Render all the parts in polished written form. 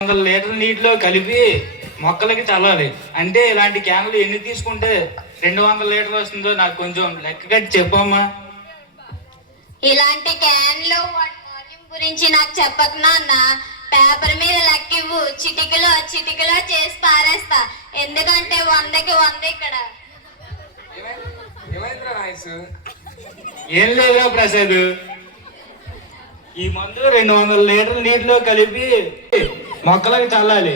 Litre నీటిలో కలిపి మొక్కలకి చల్లాలి. అంటే ఇలాంటి క్యాన్లు ఎన్ని తీసుకుంటే 200 లీటర్లు వస్తుందో నాకు కొంచెం లెక్క కట్టి చెప్పమ్మా. ఇలాంటి క్యాన్లు వాటి వాల్యూమ్ గురించి నాకు చెప్పకనా అన్న. పేపర్ మీద లెక్కివ్వు, చిటికలో చిటికలో చేసి పారేస్తా. ఎందుకంటే 100కి 100 ఇక్కడ. ఏం లేదా ప్రసాద్, ఈ మందు 200 లీటర్ల నీటిలో కలిపి మొక్కలకు చల్లాలి.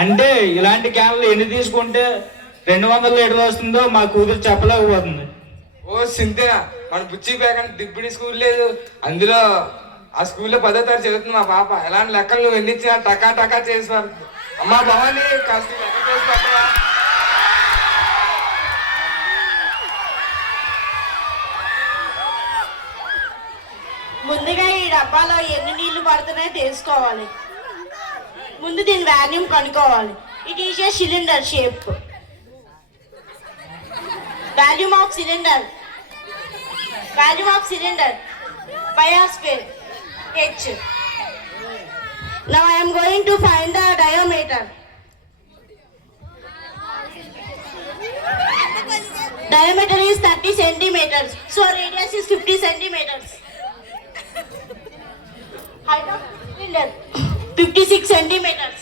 అంటే ఇలాంటి క్యాన్లు ఎన్ని తీసుకుంటే 200 లీటర్లు వస్తుందో మా కూతురు చెప్పలేకపోతుంది. ఓ సింతేనా, మన బుచ్చి పేకంటే దిబ్బడి స్కూల్ లేదు, అందులో ఆ స్కూల్లో 10వ తరగతి చదువుతుంది మా పాప. ఎలాంటి లెక్కలు నువ్వు ఎన్ని ఇచ్చినా టకా టకా చేసి అమ్మా భవాని కాస్త లెక్క చేసి పెట్టవా? ముందుగా ఈ డబ్బాలో ఎన్ని నీళ్లు పడుతున్నాయో తెలుసుకోవాలి. ముందు దీని వాల్యూమ్ కనుక్కోవాలి. It is a cylinder shape. Volume of cylinder biosphere H. Now I am going to find the diameter. Diameter is 30 centimeters. So radius is 50 centimeters. Height of cylinder 56 centimeters.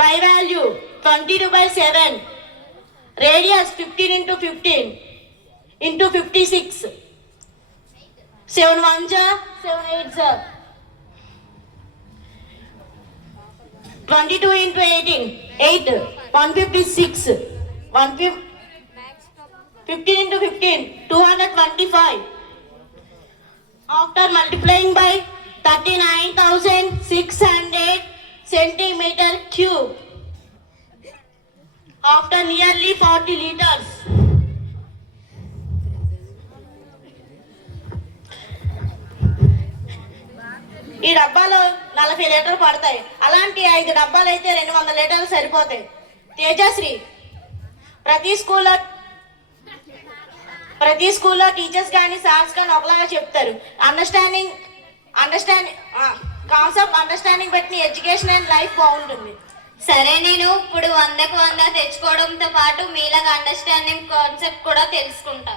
Pi value 22/7. Radius 15 into 15 into 56. 7 1s 7 8s. 22 into 18 8. 156. 15 into 15 225. After multiplying by 39,600 centimeter cube, after nearly 40 liters, ఈ డబ్బాలో 40 లీటర్లు పడతాయి. అలాంటి 5 డబ్బాలు అయితే 200 లీటర్లు సరిపోతాయి. తేజశ్రీ, ప్రతి స్కూల్లో టీచర్స్ కానీ సార్స్ కానీ ఒకలాగా చెప్తారు. కాన్సెప్ట్ అండర్స్టాండింగ్ బట్టి ఎడ్యుకేషన్ అండ్ లైఫ్ బాగుంటుంది. సరే, నేను ఇప్పుడు 100కి 100 తెచ్చుకోవడంతో పాటు మీలాగా అండర్స్టాండింగ్ కాన్సెప్ట్ కూడా తెలుసుకుంటా.